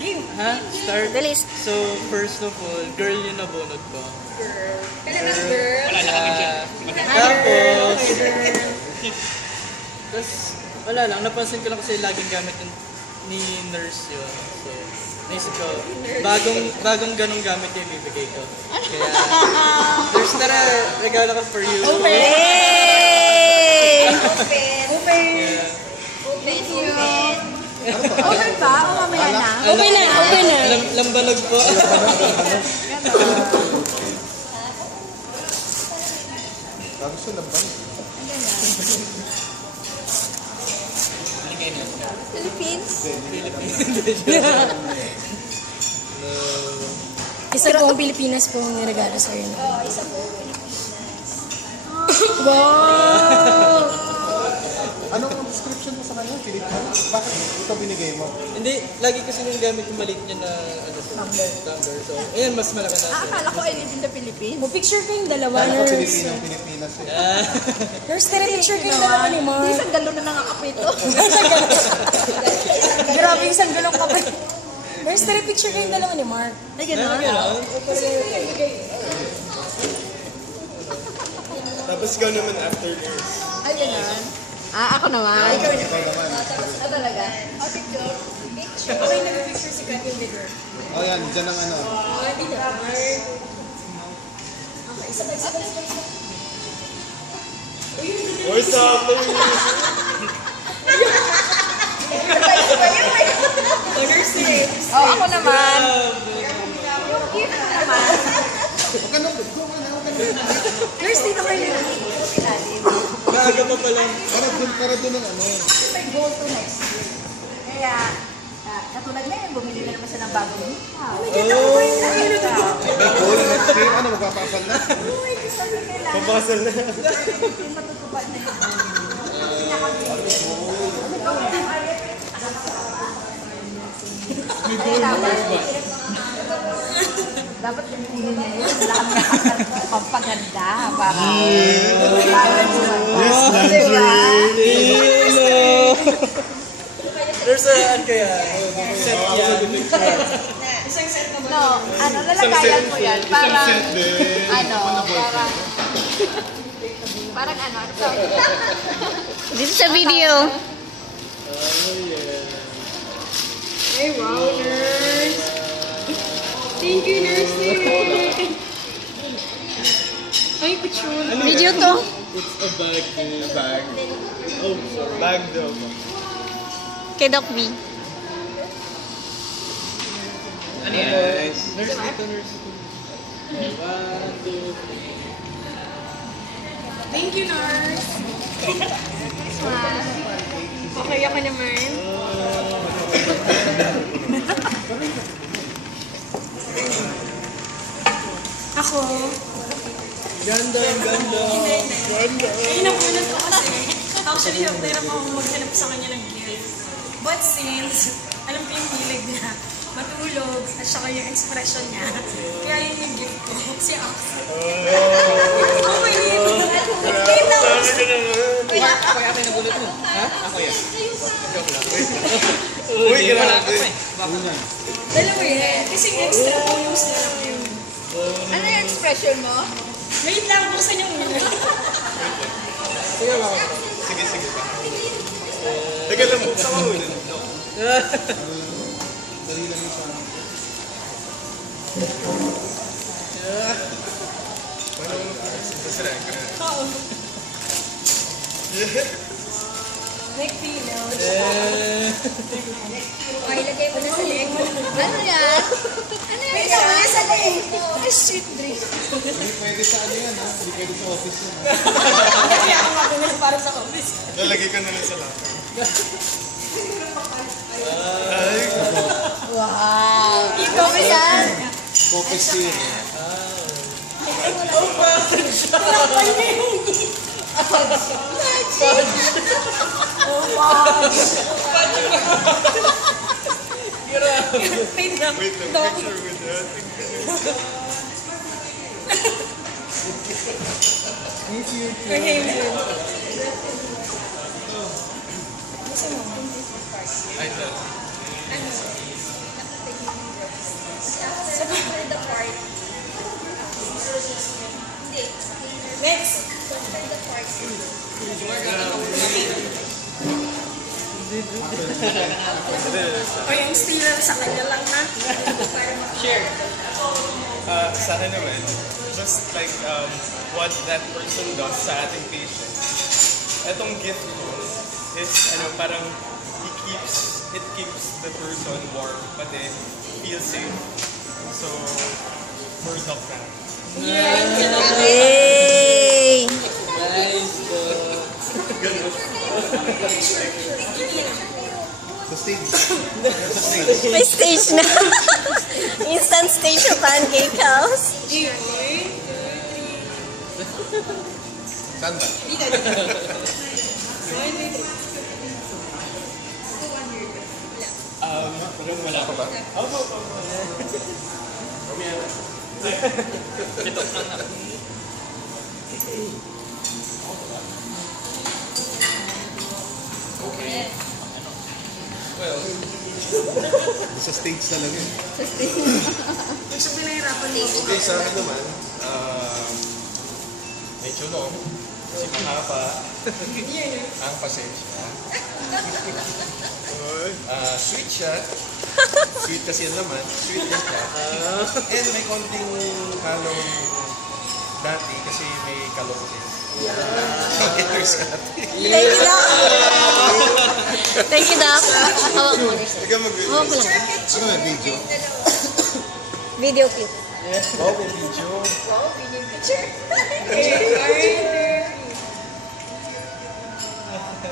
Game. Ha? Start? The list. So, first of all, girl yung nabunod ko. Girl. Kailan ang girl? Tapos, tapos, wala lang. Napansin ko lang kasi laging gamit ni nurse yun. So, naisip ko, bagong ganong gamit yung bibigay ko. Kaya, nurse, tara, regalo ko for you. Open! Yeah. Thank you. Open ba? O mamaya na? Open na, open na. Lambanog po. Sabi siya laban. Philippines? Isa po ang Pilipinas po ang niregalo sa iyo. Oo, isa po. Wow! Anong description mo sa kanya, Filipino? Bakit ito binigay mo? Hindi, lagi kasi yung gamit yung maliit niya na tumbler. So, ayan, mas malaki na. Akala ko I live in the Philippines. Picture kayong dalawa, Ano ko nurse. Pilipinas eh. Nurse, tara picture kayong dalawa ni Mark. Hindi, isang galo na nakakapito. Grabe yung sanggalong kapit. Nurse, tara picture kayong dalawa ni Mark. Ay, gano'n? Tapos ikaw naman after nurse. Ay, gano'n? Ako naman. Ikaw naman. Talaga? Picture. Okay, nag-picture si Kat yung bigger. Oh yan, dyan ang ano. Hindi na, Mark. What's up? Ako naman. Yung cute naman. Huwag ka nung, Nurse, dito kayo na. Maaga pa pala. para dun ang ano. May go to next year. Kaya, katulad ngayon, bumili na naman siya ng bagong ikaw. May goal next year, ano, magpapakasal na? Papakasal na. Matutupad na yun. Dapat yung puno niya yun, lahat ng pampaganda para Yes, Hello! There's an kaya? Set yan. no, lalagayan mo yan para parang Dito sa video. Ay, wow, nurse. Thank you, nurse. Ay, picture. Video to. It's a bag. Oh, sorry. Bag daw. Kay Doc B. Ano yan? Nurse dito, nurse dito. 1, 2, 3. Thank you, nurse. Okay ako naman. Ako. Ganda, ganda. Ayun ang unang ko kasi. Actually, nahirap ako maghanap sa kanya ng gift. But since, alam ko yung hilig niya, matulog, at saka yung expression niya, kaya yun yung gift ko, si Ox. Oh my God! Kaya ako yung nagulat mo. Ha? Ako yan. Joke lang. Uy, grabe. Dalawa yan, kasi extra bonus na lang yun. ano yung expression mo? Wait lang, buksan yung muna. Sige ba? Sige. Teka lang, buksan mo muna. Dali lang yung sana. Oo. Neck pillow. Okay, ilagay mo na sa leg mo. Ano yan? Ano yan? Wait lang, wala sa leg. Ay, sweet drink. Hindi pwede sa ano yan, ha? Hindi pwede sa office yan, ha? Kaya ako makunas para sa office. Lalagay ka na lang sa laptop. Wow! Ikaw ba yan? Office yun. Oh, wow. Wait lang. Wait, the picture with that. Okay, good. Ay, sir. O yung stealer sa kanya lang na. Share. Sa akin naman, just like what that person does sa ating patient. Etong gift ko is parang it keeps the person warm, pati feel safe. So, for Doc na. Yay! Nice. Sa stage. May stage na. Instant stage of pancake house. Saan ba? Parang wala Ako ba? Ito na na. Okay. Well, sa stage talaga eh. Yung sa pinahirapan mo. Okay, sa akin naman, medyo long, si mahaba, ang pasensya. Sweet siya. Sweet kasi yan naman. Sweet din siya. And may konting halong dati kasi may kalong din. Okay, there's dati. Thank you, Doc. Thank you, Doc. Hawak mo. Ikaw mag-video. Hawak mo lang. Ano na video? Video clip. Wow, may video.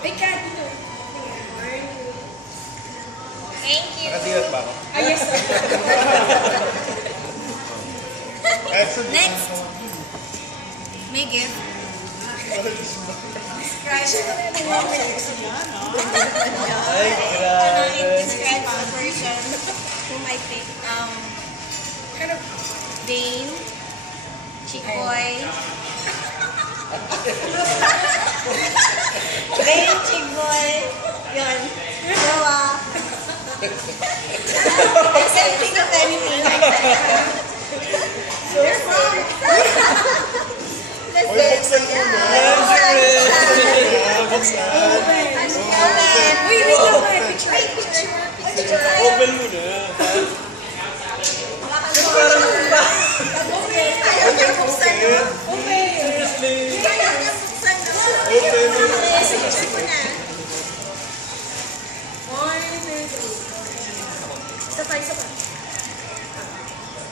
Ay, Kat, dito. Thank you. Nakadilat ba ako? Ay, yes, sir. Next. May gift. Ay, grabe. Describe the person whom I think, kind of Dane, Chikoy. Dane, Chikoy. Yun. Jowa. I can't think of anything like that. Let's say, Uy, wait lang kayo. Picture. Open mo na.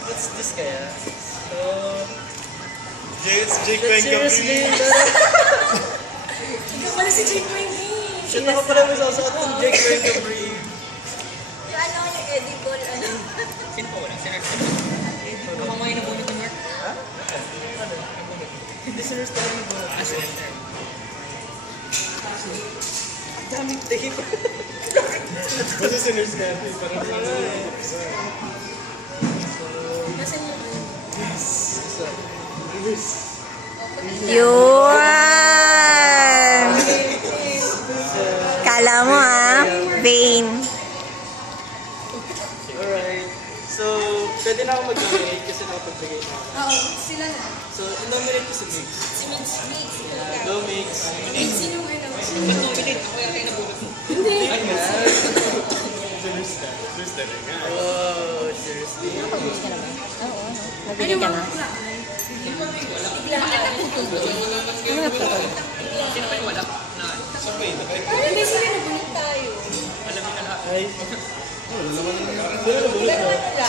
What's this kaya? So, Jake seriously, Ikaw pala si Jake Wendy. shit ako pala may sasakot ng Jake Ray Gabri. ano yung edible, ano? Sino pa wala? Sino? Ako mga inabunod ng work? Ha? Hindi sinners talaga nabunod. Ah, sinners na. Ang daming tape. Basta sinners natin, parang Nasaan yun? Yun. Kala mo Vain. Alright. So, pwede na ako mag-nominate kasi nakapagbigay na ako. Oo, sila na. So, nominate ko si Mix. Si Mix. Go Mix. Sino mo ito? Nominate ako yung nabunod mo. Hindi. Ay, nga. sinners talaga. Oh, seriously. Nakapag-wish ka na ba? Oo, ano? Ano Nabili ka ba? na? Biglaan. Ano na putol? Hindi, sila nabunod tayo. Ay.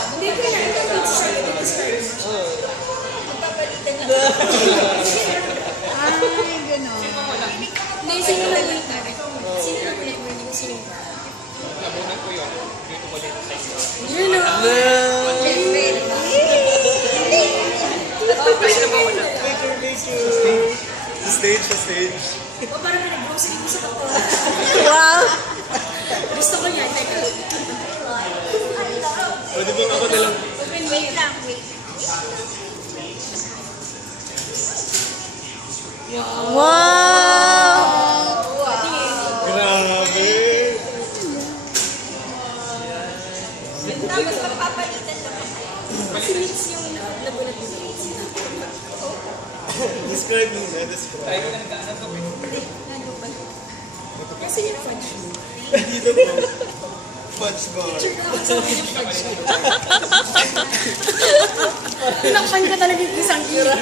Hindi ko na. Ito sa Ay, gano'n. Hindi, sino nabunod tayo? Sino nabunod mo yun? Sino ba? Yun na. Sa stage. O parang nag-grocery mo sa totoo. Wow. Gusto ko niya. Teka. Pwede ba ako nalang Open wait lang. Wait. Wow. grabe? Tapos magpapalitan naman. Si Mix yung nabunod mo. Describe mo na, describe. Kasi yung fudge. Dito po. Fudge bar. Tinakpan ka talaga yung isang ira.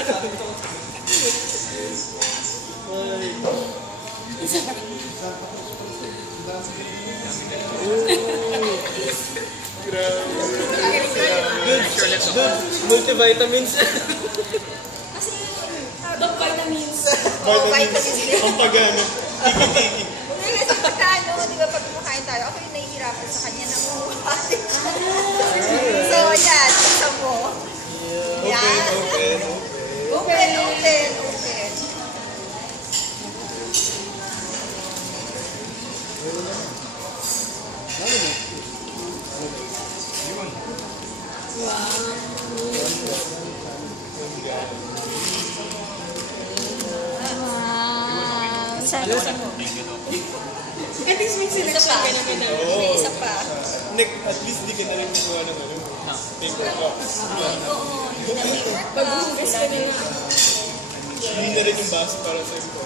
Multivitamins. Dog vitamins. Oo, vitamins din. Ang pagano. Tiki-tiki. Hindi kasi pagkaano, di ba pag kumakain tayo, ako yung nahihirapan sa kanya na umuha. So, yan, isa mo. Yan. Open. Open, open, open. Wow. Sana. At least may selection ka naman na. May isa pa. Nick, at least di ka na rin gumawa ng ano. Paper cups. Oo, hindi na may work pa. Pag-hugas ka na nga. Hindi na rin yung baso para sa ito.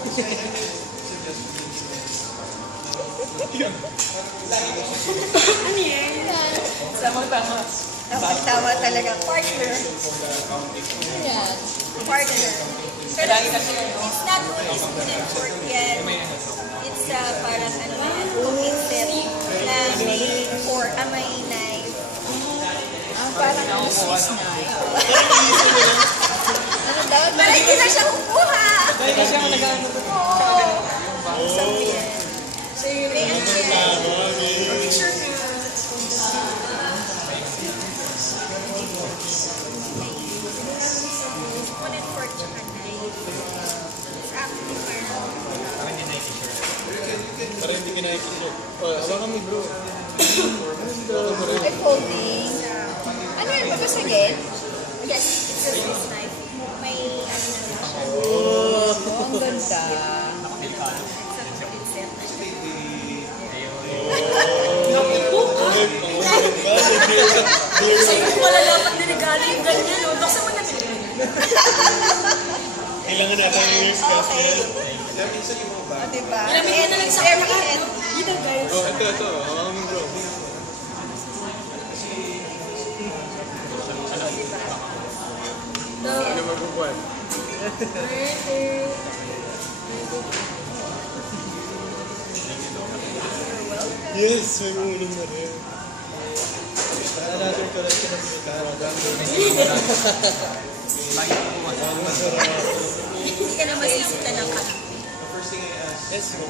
Ano yan? Tama-tama. Tama talaga. Partner. Yan. Partner. Pero it's not only spoon and fork yan. It's parang ano yan, cooking set na may fork, may knife. Parang Swiss na. Ano daw? Para hindi na siya kukuha. Dahil kasi ako nag-ano. Oo. So yan. So yun. May ano yan. Picture ka. Spoon and fork tsaka knife. It's actually parang Para hindi ka nakikisip. Oh, hawakan mo bro. may folding. Ano yun? Babasagin? Yes, it's a Swiss knife. May ano na rin siya. Ang ganda. It's a cooking set na siya. Sa'yo kung malalapat na regalo yung ganyan, no? Buksan mo na pinili. Kailangan natin yung years ka. Okay. O, diba? Malamig na lang sa Very lahat, end. no? Dito, guys. Oh, ito. Hawakan mo bro. Ano magpupuan? Yes, may uling na rin. Another collection of Hindi ka na masisita ng kape. Yes, go.